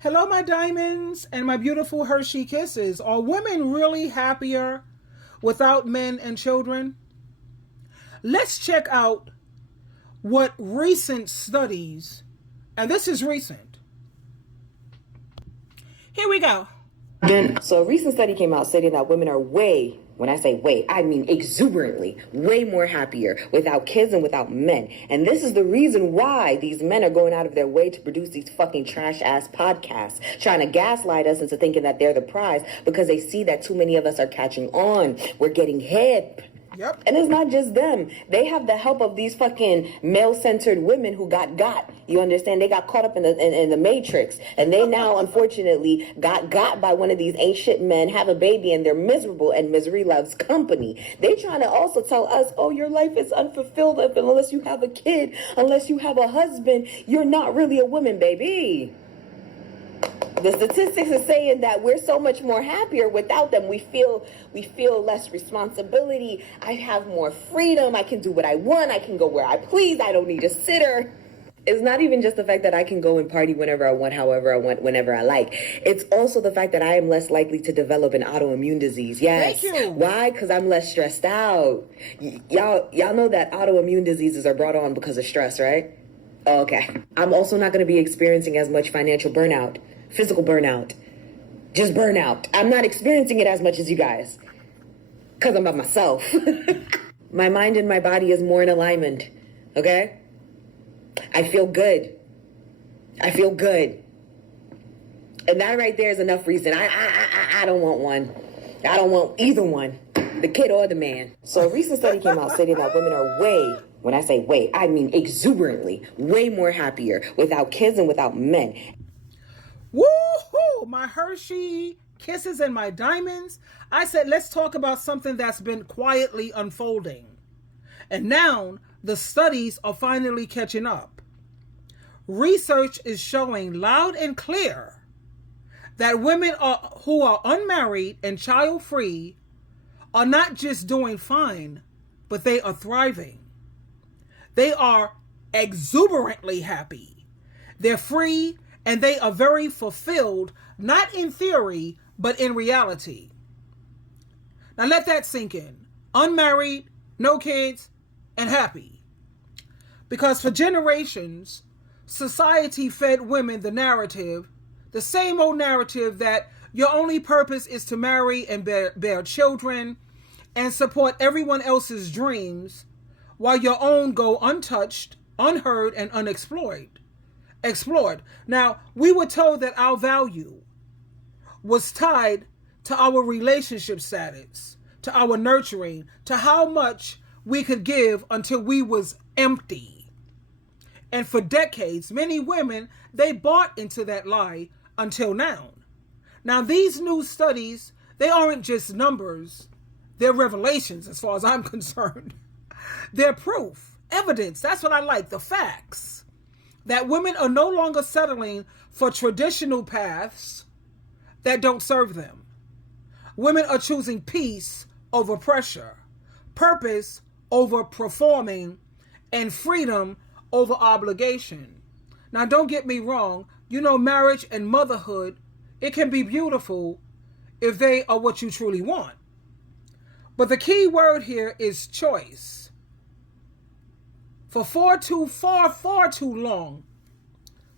Hello, my diamonds and my beautiful Hershey kisses. Are women really happier without men and children? Let's check out what recent studies, and this is recent. Here we go. So a recent study came out stating that women are when I say way, I mean exuberantly, way more happier without kids and without men. And this is the reason why these men are going out of their way to produce these fucking trash ass podcasts, trying to gaslight us into thinking that they're the prize because they see that too many of us are catching on. We're getting hip. Yep. And it's not just them. They have the help of these fucking male-centered women who got. You understand? They got caught up in the matrix. And they now, unfortunately, got by one of these ain't shit men, have a baby, and they're miserable, and misery loves company. They trying to also tell us, oh, your life is unfulfilled unless you have a kid, unless you have a husband. You're not really a woman, baby. The statistics are saying that we're so much more happier without them. We feel less responsibility. I have more freedom. I can do what I want. I can go where I please. I don't need a sitter. It's not even just the fact that I can go and party whenever I want, however I want, whenever I like. It's also the fact that I am less likely to develop an autoimmune disease. Yes. Thank you. Why? Because I'm less stressed out. Y'all know that autoimmune diseases are brought on because of stress, right? Okay. I'm also not going to be experiencing as much financial burnout. Physical burnout. Just burnout. I'm not experiencing it as much as you guys. Because I'm by myself. My mind and my body is more in alignment. Okay? I feel good. I feel good. And that right there is enough reason. I don't want one. I don't want either one. The kid or the man. So a recent study came out stating that women are when I say way, I mean exuberantly, way more happier without kids and without men. Woohoo! My Hershey kisses and my diamonds. I said, let's talk about something that's been quietly unfolding. And now the studies are finally catching up. Research is showing loud and clear that women who are unmarried and child-free are not just doing fine, but they are thriving. They are exuberantly happy. They're free. And they are very fulfilled, not in theory, but in reality. Now let that sink in. Unmarried, no kids, and happy. Because for generations, society fed women the same old narrative that your only purpose is to marry and bear children and support everyone else's dreams while your own go untouched, unheard, and unexplored. Now, we were told that our value was tied to our relationship status, to our nurturing, to how much we could give until we was empty. And for decades, many women, they bought into that lie until now. Now, these new studies, they aren't just numbers. They're revelations as far as I'm concerned. They're proof, evidence. That's what I like, the facts. That women are no longer settling for traditional paths that don't serve them. Women are choosing peace over pressure, purpose over performing, and freedom over obligation. Now, don't get me wrong. Marriage and motherhood, it can be beautiful if they are what you truly want. But the key word here is choice. For far too long,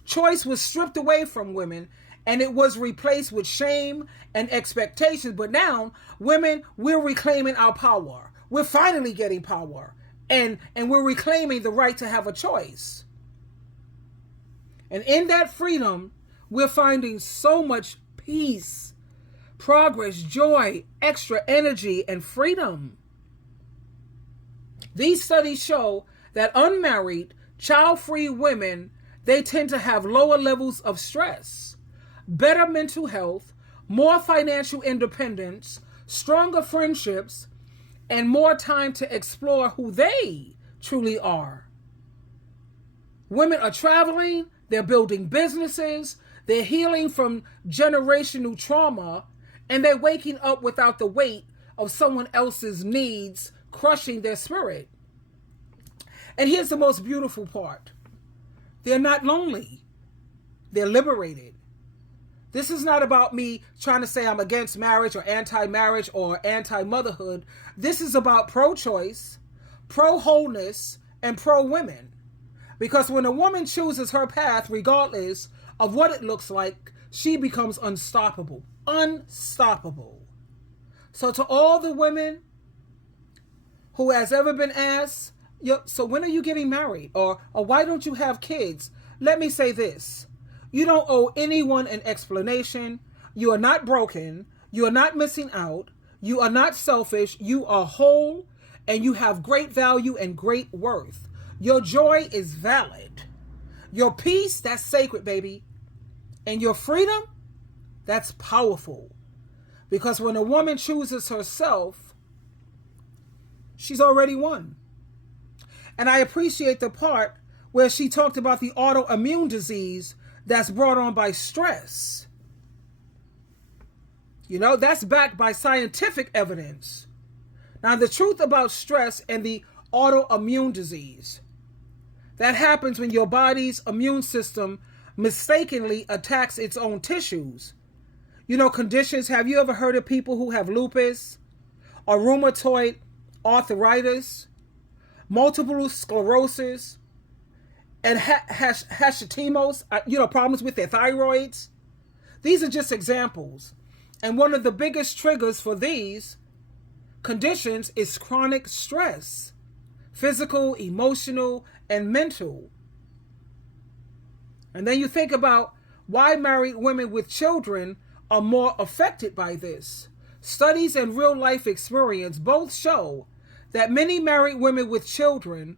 choice was stripped away from women and it was replaced with shame and expectations. But now, women, we're reclaiming our power. We're finally getting power. And we're reclaiming the right to have a choice. And in that freedom, we're finding so much peace, progress, joy, extra energy, and freedom. These studies show that unmarried, child-free women, they tend to have lower levels of stress, better mental health, more financial independence, stronger friendships, and more time to explore who they truly are. Women are traveling, they're building businesses, they're healing from generational trauma, and they're waking up without the weight of someone else's needs crushing their spirit. And here's the most beautiful part. They're not lonely. They're liberated. This is not about me trying to say I'm against marriage or anti-marriage or anti-motherhood. This is about pro-choice, pro-wholeness, and pro-women. Because when a woman chooses her path, regardless of what it looks like, she becomes unstoppable. Unstoppable. So to all the women who has ever been asked, so when are you getting married? Or why don't you have kids? Let me say this. You don't owe anyone an explanation. You are not broken. You are not missing out. You are not selfish. You are whole, and you have great value and great worth. Your joy is valid. Your peace, that's sacred, baby. And your freedom, that's powerful. Because when a woman chooses herself, she's already won. And I appreciate the part where she talked about the autoimmune disease that's brought on by stress. That's backed by scientific evidence. Now, the truth about stress and the autoimmune disease, that happens when your body's immune system mistakenly attacks its own tissues. Conditions, have you ever heard of people who have lupus or rheumatoid arthritis, multiple sclerosis, and Hashimoto's, problems with their thyroids? These are just examples. And one of the biggest triggers for these conditions is chronic stress, physical, emotional, and mental. And then you think about why married women with children are more affected by this. Studies and real life experience both show that many married women with children,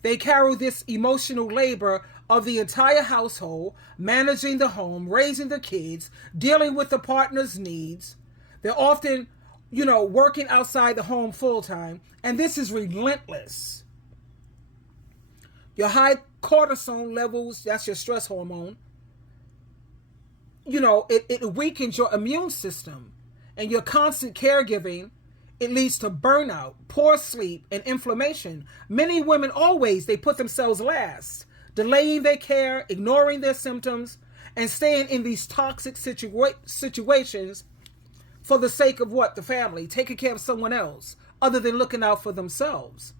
they carry this emotional labor of the entire household, managing the home, raising the kids, dealing with the partner's needs. They're often, working outside the home full time, and this is relentless. Your high cortisol levels, that's your stress hormone, it weakens your immune system, and your constant caregiving, it leads to burnout, poor sleep, and inflammation. Many women they put themselves last, delaying their care, ignoring their symptoms, and staying in these toxic situations for the sake of what? The family, taking care of someone else, other than looking out for themselves.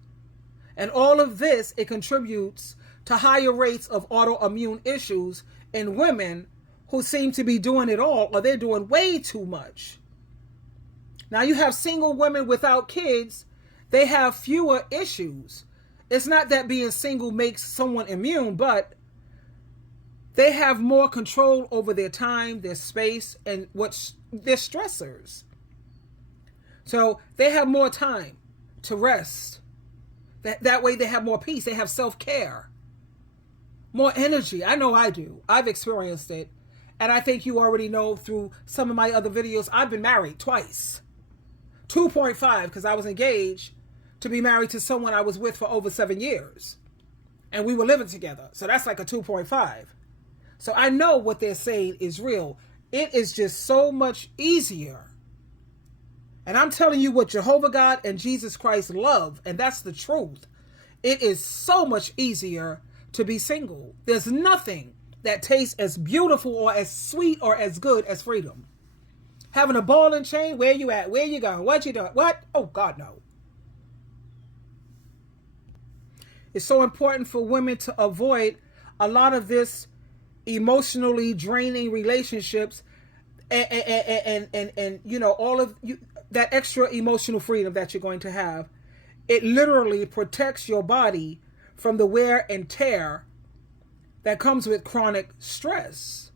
And all of this, it contributes to higher rates of autoimmune issues in women who seem to be doing it all, or they're doing way too much. Now you have single women without kids, they have fewer issues. It's not that being single makes someone immune, but they have more control over their time, their space, and their stressors. So they have more time to rest. That way they have more peace. They have self-care, more energy. I know I do. I've experienced it. And I think you already know through some of my other videos, I've been married twice. 2.5, because I was engaged to be married to someone I was with for over 7 years. And we were living together. So that's like a 2.5. So I know what they're saying is real. It is just so much easier. And I'm telling you what Jehovah God and Jesus Christ love. And that's the truth. It is so much easier to be single. There's nothing that tastes as beautiful or as sweet or as good as freedom. Having a ball and chain, where you at? Where you going? What you doing? What? Oh, God, no. It's so important for women to avoid a lot of this emotionally draining relationships and all of that extra emotional freedom that you're going to have. It literally protects your body from the wear and tear that comes with chronic stress.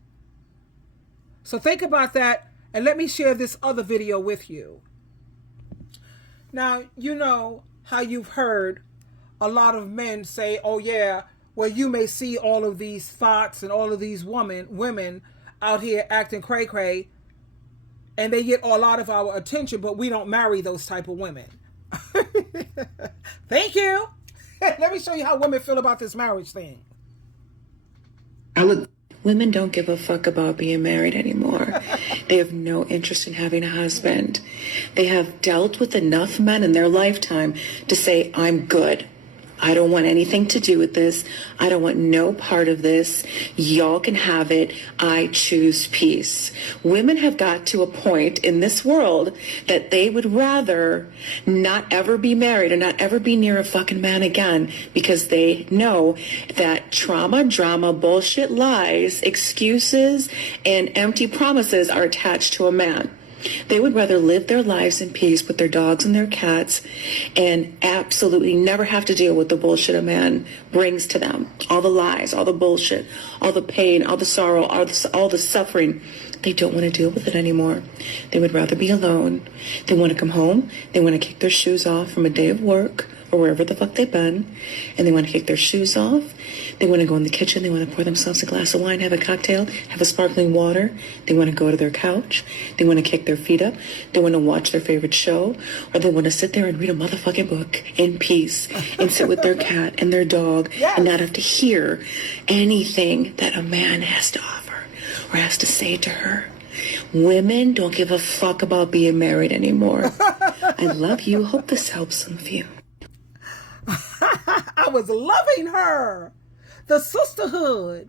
So think about that, and let me share this other video with you. Now, you know how you've heard a lot of men say, oh yeah, well, you may see all of these thoughts and all of these women out here acting cray-cray, and they get a lot of our attention, but we don't marry those type of women. Thank you. Let me show you how women feel about this marriage thing. Women don't give a fuck about being married anymore. They have no interest in having a husband. They have dealt with enough men in their lifetime to say, I'm good. I don't want anything to do with this. I don't want no part of this. Y'all can have it. I choose peace. Women have got to a point in this world that they would rather not ever be married or not ever be near a fucking man again, because they know that trauma, drama, bullshit, lies, excuses, and empty promises are attached to a man. They would rather live their lives in peace with their dogs and their cats and absolutely never have to deal with the bullshit a man brings to them. All the lies, all the bullshit, all the pain, all the sorrow, all the suffering. They don't want to deal with it anymore. They would rather be alone. They want to come home. They want to kick their shoes off from a day of work or wherever the fuck they've been, and they want to kick their shoes off. They want to go in the kitchen. They want to pour themselves a glass of wine, have a cocktail, have a sparkling water. They want to go to their couch. They want to kick their feet up. They want to watch their favorite show, or they want to sit there and read a motherfucking book in peace and sit with their cat and their dog and not have to hear anything that a man has to offer or has to say to her. Women don't give a fuck about being married anymore. I love you. Hope this helps some of you. I was loving her. The sisterhood.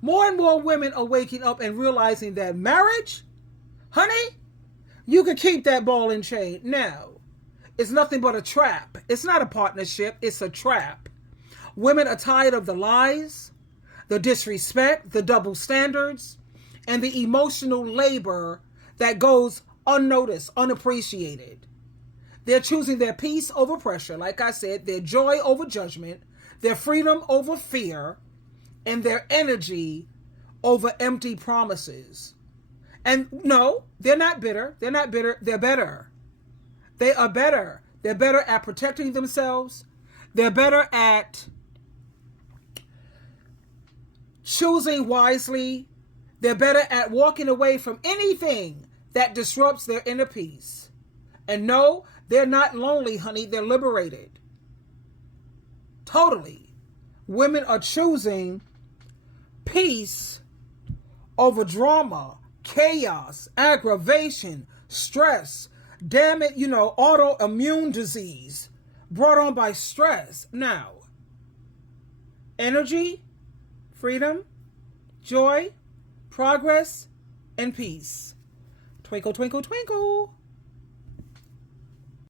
More and more women are waking up and realizing that marriage, honey, you can keep that ball and chain. No, it's nothing but a trap. It's not a partnership. It's a trap. Women are tired of the lies, the disrespect, the double standards, and the emotional labor that goes unnoticed, unappreciated. They're choosing their peace over pressure, like I said, their joy over judgment, their freedom over fear, and their energy over empty promises. And no, they're not bitter. They're not bitter. They're better. They are better. They're better at protecting themselves. They're better at choosing wisely. They're better at walking away from anything that disrupts their inner peace. And no, they're not lonely, honey. They're liberated. Totally. Women are choosing peace over drama, chaos, aggravation, stress, damn it, autoimmune disease brought on by stress. Now, energy, freedom, joy, progress, and peace. Twinkle, twinkle, twinkle.